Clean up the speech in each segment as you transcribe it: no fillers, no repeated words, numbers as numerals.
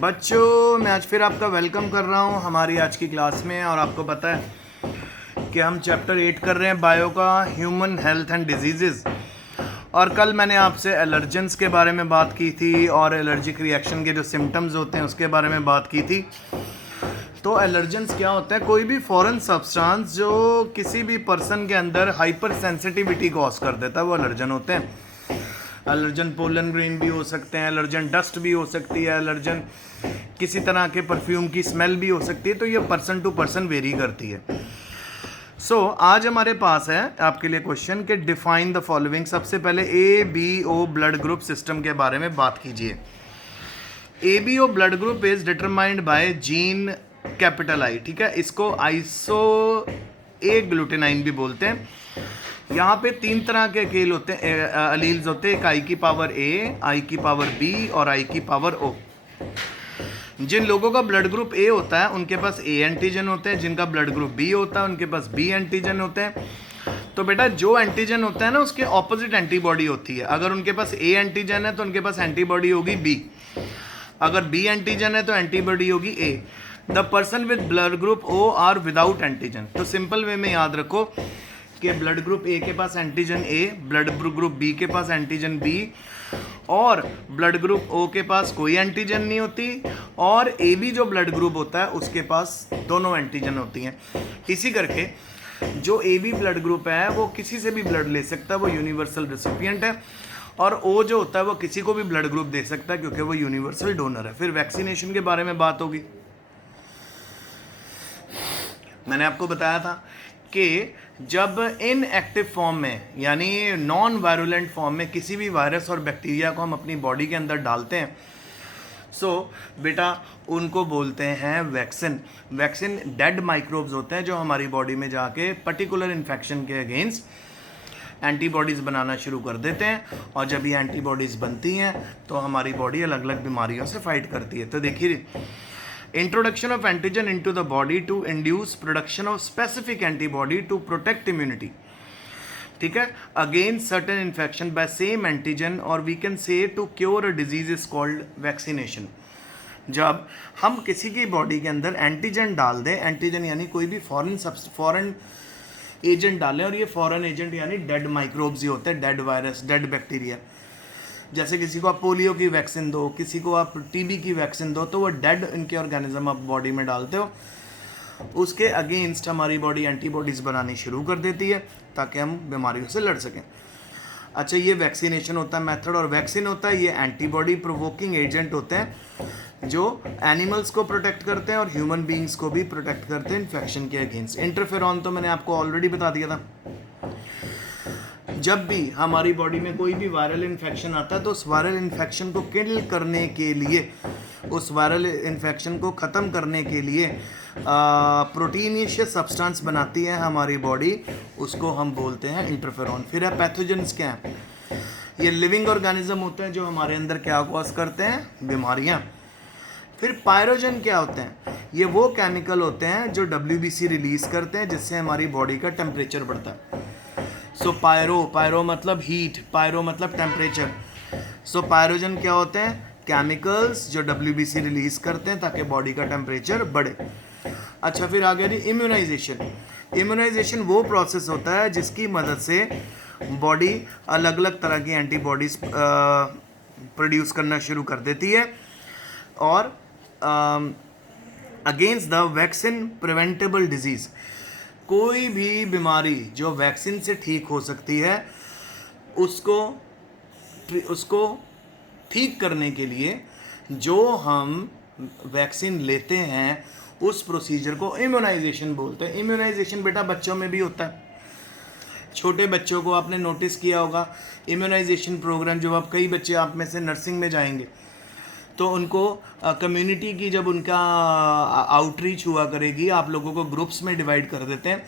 बच्चों, मैं आज फिर आपका वेलकम कर रहा हूँ हमारी आज की क्लास में। और आपको पता है कि हम चैप्टर 8 कर रहे हैं बायो का, ह्यूमन हेल्थ एंड डिजीज़। और कल मैंने आपसे एलर्जेंस के बारे में बात की थी और एलर्जिक रिएक्शन के जो सिम्टम्स होते हैं उसके बारे में बात की थी। तो एलर्जेंस क्या होता है? कोई भी फॉरेन सब्सटेंस जो किसी भी पर्सन के अंदर हाइपर सेंसिटिविटी कॉज कर देता है वो एलर्जन होते हैं। एलर्जन पोलन ग्रेन भी हो सकते हैं, एलर्जन डस्ट भी हो सकती है, एलर्जन किसी तरह के परफ्यूम की स्मेल भी हो सकती है। तो ये पर्सन टू पर्सन वेरी करती है। आज हमारे पास है आपके लिए क्वेश्चन कि डिफाइन द फॉलोइंग। सबसे पहले ABO ब्लड ग्रुप सिस्टम के बारे में बात कीजिए। ABO blood group is determined by gene capital I, ठीक है। इसको आइसो ए ग्लूटेनाइन भी बोलते हैं। यहाँ पे 3 तरह के अकेल होते हैं, अलील्स होते हैं। एक I की पावर A, I की पावर B और I की पावर O। जिन लोगों का ब्लड ग्रुप A होता है उनके पास A एंटीजन होते हैं, जिनका ब्लड ग्रुप B होता है उनके पास B एंटीजन होते हैं। तो बेटा जो एंटीजन होता है ना उसके ऑपोजिट एंटीबॉडी होती है। अगर उनके पास A एंटीजन है तो उनके पास एंटीबॉडी होगी B। अगर B एंटीजन है तो एंटीबॉडी होगी A। The person with blood group O are without antigen. तो सिंपल वे में याद रखो कि ब्लड ग्रुप A के पास antigen A, blood group B के पास एंटीजन B और ब्लड ग्रुप O के पास कोई एंटीजन नहीं होती। और AB जो ब्लड ग्रुप होता है उसके पास दोनों एंटीजन होती हैं। इसी करके जो AB ब्लड ग्रुप है वो किसी से भी ब्लड ले सकता है, वो यूनिवर्सल रेसिपिएंट है। और O जो होता है वो किसी को भी ब्लड ग्रुप दे सकता है क्योंकि वो यूनिवर्सल डोनर है। फिर वैक्सीनेशन के बारे में बात होगी। मैंने आपको बताया था कि जब इनएक्टिव फॉर्म में यानी नॉन वायरुलेंट फॉर्म में किसी भी वायरस और बैक्टीरिया को हम अपनी बॉडी के अंदर डालते हैं, बेटा उनको बोलते हैं वैक्सीन। वैक्सीन डेड माइक्रोब्स होते हैं जो हमारी बॉडी में जाके पर्टिकुलर इन्फेक्शन के अगेंस्ट एंटीबॉडीज़ बनाना शुरू कर देते हैं। और जब ये एंटीबॉडीज़ बनती हैं तो हमारी बॉडी अलग अलग बीमारियों से फाइट करती है। तो देखिए, introduction of antigen into the body to induce production of specific antibody to protect immunity, ठीक है, against certain infection by same antigen, और we can say to cure a disease is called vaccination। जब हम किसी की body के अंदर antigen डाल दें, एंटीजन यानी कोई भी फॉरेन एजेंट डालें, और ये फॉरेन एजेंट यानी डेड माइक्रोब्स ही होते हैं, डेड वायरस, डेड बैक्टीरिया। जैसे किसी को आप पोलियो की वैक्सीन दो, किसी को आप TB की वैक्सीन दो, तो वो डेड इनके ऑर्गेनिज्म आप बॉडी में डालते हो, उसके अगेंस्ट हमारी बॉडी एंटीबॉडीज़ बनानी शुरू कर देती है ताकि हम बीमारियों से लड़ सकें। अच्छा, ये वैक्सीनेशन होता है मेथड। और वैक्सीन होता है, ये एंटीबॉडी प्रोवोकिंग एजेंट होते हैं जो एनिमल्स को प्रोटेक्ट करते हैं और ह्यूमन बींग्स को भी प्रोटेक्ट करते हैं इन्फेक्शन के अगेंस्ट। इंटरफेरॉन तो मैंने आपको ऑलरेडी बता दिया था। जब भी हमारी बॉडी में कोई भी वायरल इन्फेक्शन आता है तो उस वायरल इन्फेक्शन को किल करने के लिए, उस वायरल इन्फेक्शन को ख़त्म करने के लिए प्रोटीनिशियस सब्सटेंस बनाती है हमारी बॉडी, उसको हम बोलते हैं इंटरफेरॉन। फिर है पैथोजेंस। क्या है? ये लिविंग ऑर्गेनिज्म होते हैं जो हमारे अंदर क्या कॉज करते हैं? बीमारियाँ। फिर पायरोजन क्या होते हैं? ये वो केमिकल होते हैं जो WBC रिलीज़ करते हैं जिससे हमारी बॉडी का टेम्परेचर बढ़ता है। पायरो मतलब हीट, पायरो मतलब टेम्परेचर। पायरोजन क्या होते हैं? केमिकल्स जो WBC रिलीज करते हैं ताकि बॉडी का टेम्परेचर बढ़े। अच्छा, फिर आगे इम्यूनाइजेशन। इम्यूनाइजेशन वो प्रोसेस होता है जिसकी मदद से बॉडी अलग अलग तरह की एंटीबॉडीज प्रोड्यूस करना शुरू कर देती है और against the vaccine preventable disease. कोई भी बीमारी जो वैक्सीन से ठीक हो सकती है उसको ठीक करने के लिए जो हम वैक्सीन लेते हैं उस प्रोसीजर को इम्यूनाइजेशन बोलते हैं। इम्यूनाइजेशन बेटा बच्चों में भी होता है। छोटे बच्चों को आपने नोटिस किया होगा इम्यूनाइजेशन प्रोग्राम, जब आप कई बच्चे आप में से नर्सिंग में जाएंगे तो उनको कम्युनिटी की जब उनका आउटरीच हुआ करेगी, आप लोगों को ग्रुप्स में डिवाइड कर देते हैं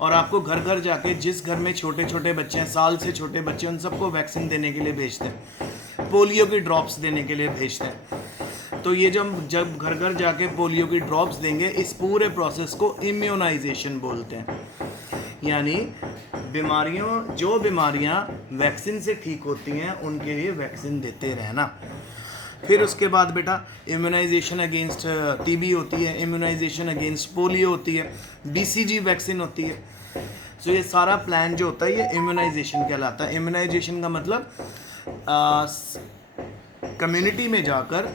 और आपको घर घर जाके जिस घर में छोटे छोटे बच्चे हैं, साल से छोटे बच्चे, उन सबको वैक्सीन देने के लिए भेजते हैं, पोलियो की ड्रॉप्स देने के लिए भेजते हैं। तो ये जब घर घर जाके पोलियो की ड्रॉप्स देंगे, इस पूरे प्रोसेस को इम्यूनाइजेशन बोलते हैं। यानी जो बीमारियां वैक्सीन से ठीक होती हैं उनके लिए वैक्सीन देते रहना। फिर उसके बाद बेटा इम्यूनाइजेशन अगेंस्ट टीबी होती है, इम्यूनाइजेशन अगेंस्ट पोलियो होती है, बीसीजी वैक्सीन होती है। सो ये सारा प्लान जो होता है ये इम्यूनाइजेशन कहलाता है। इम्यूनाइजेशन का मतलब कम्युनिटी में जाकर,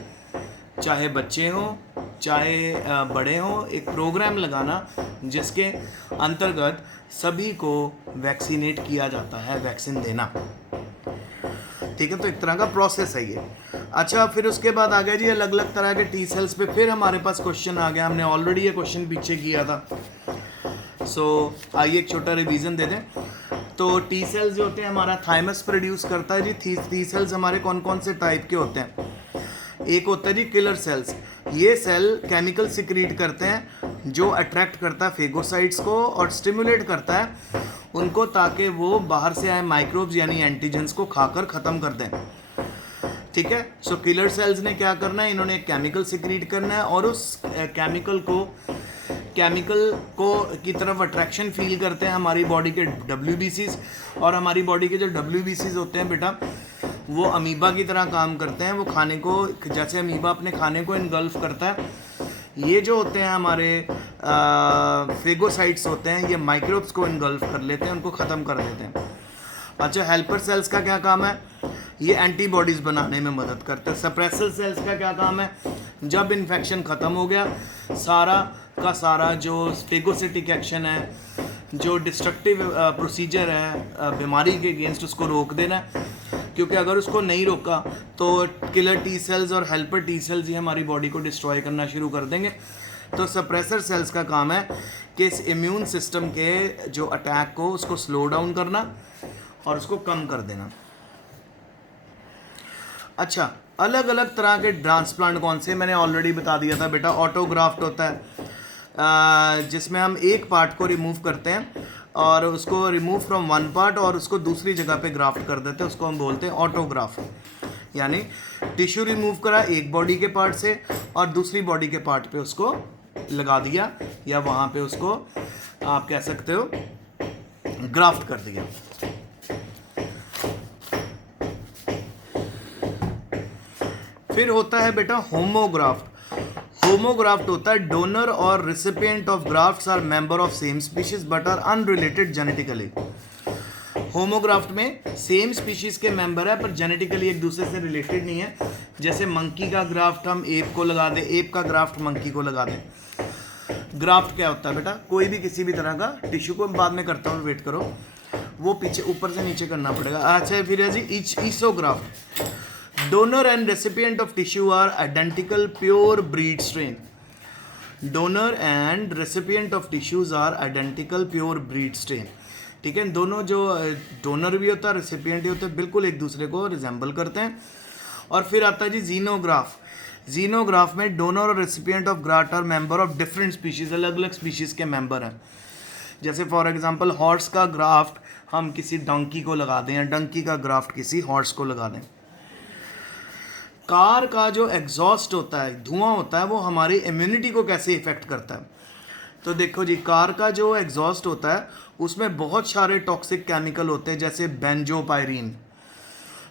चाहे बच्चे हों चाहे बड़े हों, एक प्रोग्राम लगाना जिसके अंतर्गत सभी को वैक्सीनेट किया जाता है, वैक्सीन देना। ठीक है, तो एक तरह का प्रोसेस है ये। अच्छा, फिर उसके बाद आ गया जी अलग अलग तरह के टी सेल्स पे। फिर हमारे पास क्वेश्चन आ गया, हमने ऑलरेडी ये क्वेश्चन पीछे किया था। सो आइए एक छोटा रिवीजन दे दें। तो टी सेल्स जो होते हैं हमारा थाइमस प्रोड्यूस करता है जी। टी सेल्स हमारे कौन कौन से टाइप के होते हैं? एक होता है जी किलर सेल्स। ये सेल केमिकल सिक्रीट करते हैं जो अट्रैक्ट करता है फेगोसाइट्स को और स्टिमुलेट करता है उनको, ताकि वो बाहर से आए माइक्रोब्स यानी एंटीजेंस को खाकर ख़त्म कर दें। ठीक है, सो किलर सेल्स ने क्या करना है, इन्होंने एक केमिकल सिक्रीट करना है और उस केमिकल को की तरफ अट्रैक्शन फील करते हैं हमारी बॉडी के WBCs। और हमारी बॉडी के जो WBCs होते हैं बेटा, वो अमीबा की तरह काम करते हैं। वो खाने को, जैसे अमीबा अपने खाने को इनगल्फ करता है, ये जो होते हैं हमारे फेगोसाइट्स होते हैं, ये माइक्रोब्स को इनगल्फ कर लेते हैं, उनको ख़त्म कर देते हैं। अच्छा, हेल्पर सेल्स का क्या काम है? ये एंटीबॉडीज़ बनाने में मदद करते हैं। सप्रेसर सेल्स का क्या काम है? जब इन्फेक्शन ख़त्म हो गया, सारा का सारा जो फेगोसिटिक एक्शन है, जो डिस्ट्रक्टिव प्रोसीजर है बीमारी के अगेंस्ट, उसको रोक देना है। क्योंकि अगर उसको नहीं रोका तो किलर टी सेल्स और हेल्पर टी सेल्स ही हमारी बॉडी को डिस्ट्रॉय करना शुरू कर देंगे। तो सप्रेसर सेल्स का काम है कि इस इम्यून सिस्टम के जो अटैक को, उसको स्लो डाउन करना और उसको कम कर देना। अच्छा, अलग अलग तरह के ट्रांसप्लांट कौन से, मैंने ऑलरेडी बता दिया था बेटा। ऑटोग्राफ्ट होता है जिसमें हम एक पार्ट को रिमूव करते हैं और उसको रिमूव फ्रॉम वन पार्ट और उसको दूसरी जगह पे ग्राफ्ट कर देते हैं, उसको हम बोलते हैं ऑटोग्राफ्ट। यानी टिश्यू रिमूव करा एक बॉडी के पार्ट से और दूसरी बॉडी के पार्ट पे उसको लगा दिया, या वहाँ पे उसको आप कह सकते हो ग्राफ्ट कर दिया। फिर होता है बेटा होमोग्राफ्ट। होमोग्राफ्ट होता है डोनर और recipient of grafts are member of same species but are unrelated genetically. Homograft में सेम स्पीशीज के मेंबर है पर जेनेटिकली एक दूसरे से रिलेटेड नहीं है। जैसे मंकी का ग्राफ्ट हम एप को लगा दें, एप का ग्राफ्ट मंकी को लगा दें। ग्राफ्ट क्या होता है बेटा? कोई भी किसी भी तरह का टिश्यू को बाद में करता हूँ, वेट करो, वो पीछे ऊपर से नीचे करना पड़ेगा। अच्छा, फिर है जी ईसोग्राफ्ट। Donor and recipient of tissue are identical pure breed strain. Donor and recipient of tissues are identical pure breed strain. ठीक है, दोनों जो डोनर भी होता है, रेसिपिएंट भी होता है, बिल्कुल एक दूसरे को रिजेंबल करते हैं। और फिर आता है जी जीनोग्राफ। जीनोग्राफ में डोनर और recipient of graft are member of different species, अलग अलग स्पीशीज के मेंबर हैं। जैसे फॉर एग्जांपल हॉर्स का ग्राफ्ट हम किसी डंकी को लगा दें या डंकी का ग्राफ्ट किसी हॉर्स को लगा दें। कार का जो एग्जॉस्ट होता है, धुआं होता है, वो हमारी इम्यूनिटी को कैसे इफ़ेक्ट करता है? तो देखो जी, कार का जो एग्जॉस्ट होता है उसमें बहुत सारे टॉक्सिक केमिकल होते हैं, जैसे बेंजोपायरीन।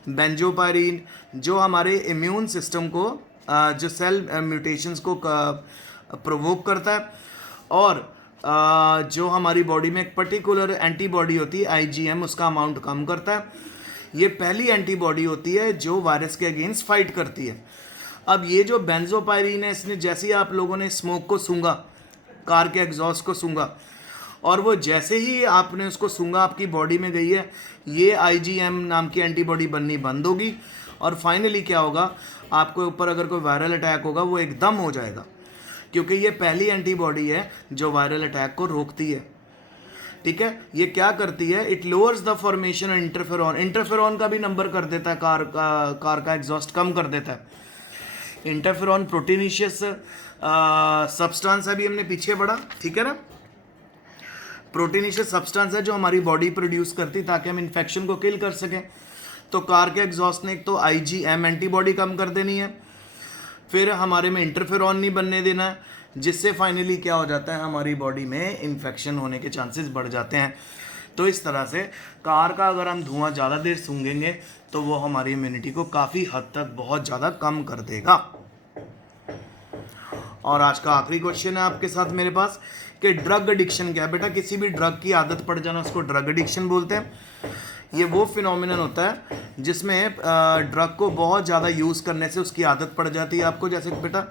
बेंजोपायरीन जो हमारे इम्यून सिस्टम को, जो सेल म्यूटेशंस को प्रोवोक करता है, और जो हमारी बॉडी में एक पर्टिकुलर एंटीबॉडी होती है IgM, उसका अमाउंट कम करता है। ये पहली एंटीबॉडी होती है जो वायरस के अगेंस्ट फाइट करती है। अब ये जो बेंजोपायरीन है, इसने जैसे ही आप लोगों ने स्मोक को सूंघा, कार के एग्जॉस्ट को सूंघा, और वो जैसे ही आपने उसको सूंघा आपकी बॉडी में गई है, ये IgM नाम की एंटीबॉडी बननी बंद होगी और फाइनली क्या होगा, आपके ऊपर अगर कोई वायरल अटैक होगा वो एकदम हो जाएगा, क्योंकि ये पहली एंटीबॉडी है जो वायरल अटैक को रोकती है। ठीक है, ये क्या करती है? It lowers the formation interferon. Interferon का भी नंबर कर देता है, कार का एग्जॉस्ट कम कर देता है। इंटरफेरॉन प्रोटीनिशियस सब्सटेंस है, भी हमने पीछे पढ़ा, ठीक है ना। प्रोटीनिशियस सब्सटेंस है जो हमारी बॉडी प्रोड्यूस करती ताकि हम इन्फेक्शन को किल कर सकें। तो कार के एग्जॉस्ट ने एक तो IgM एंटीबॉडी कम कर देनी है, फिर हमारे में इंटरफेरॉन नहीं बनने देना है, जिससे फाइनली क्या हो जाता है, हमारी बॉडी में इन्फेक्शन होने के चांसेस बढ़ जाते हैं। तो इस तरह से कार का अगर हम धुआं ज़्यादा देर सूंघेंगे तो वो हमारी इम्यूनिटी को काफ़ी हद तक बहुत ज़्यादा कम कर देगा। और आज का आखिरी क्वेश्चन है आपके साथ मेरे पास कि ड्रग एडिक्शन क्या है। बेटा किसी भी ड्रग की आदत पड़ जाना उसको ड्रग एडिक्शन बोलते हैं। ये वो फिनोमिनन होता है जिसमें ड्रग को बहुत ज़्यादा यूज़ करने से उसकी आदत पड़ जाती है आपको। जैसे बेटा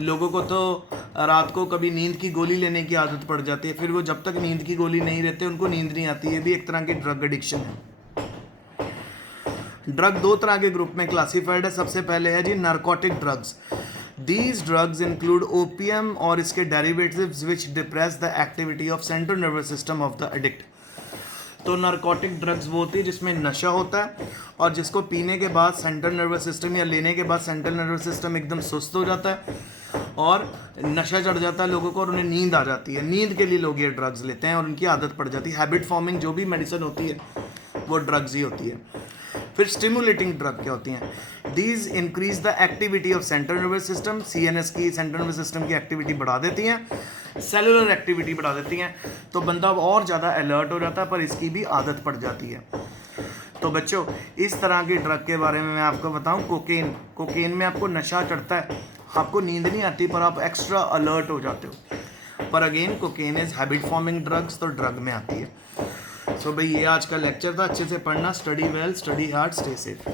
लोगों को तो रात को कभी नींद की गोली लेने की आदत पड़ जाती है, फिर वो जब तक नींद की गोली नहीं लेते उनको नींद नहीं आती। ये भी एक तरह की ड्रग एडिक्शन है। ड्रग दो तरह के ग्रुप में क्लासिफाइड है। सबसे पहले है जी narcotic drugs. These drugs include opium और इसके derivatives which depress the activity of central nervous system of the addict. तो नारकोटिक ड्रग्स वो होती है जिसमें नशा होता है और जिसको पीने के बाद सेंट्रल नर्वस सिस्टम या लेने के बाद सेंट्रल नर्वस सिस्टम एकदम सुस्त हो जाता है और नशा चढ़ जाता है लोगों को और उन्हें नींद आ जाती है। नींद के लिए लोग ये ड्रग्स लेते हैं और उनकी आदत पड़ जाती है। हैबिट फॉर्मिंग जो भी मेडिसिन होती है वो ड्रग्स ही होती है। फिर स्टिमुलेटिंग ड्रग क्या होती हैं? These increase the activity of central nervous system. CNS की सेंट्रल नर्वस सिस्टम की एक्टिविटी बढ़ा देती हैं, सेलुलर एक्टिविटी बढ़ा देती हैं, तो बंदा और ज़्यादा अलर्ट हो जाता है पर इसकी भी आदत पड़ जाती है। तो बच्चों इस तरह की ड्रग के बारे में मैं आपको बताऊं। कोकेन में आपको नशा चढ़ता है, आपको नींद नहीं आती पर आप एक्स्ट्रा अलर्ट हो जाते हो। पर again cocaine is habit forming drugs, तो ड्रग में आती है। सो भाई ये आज का लेक्चर था। अच्छे से पढ़ना, study well, study hard, stay safe.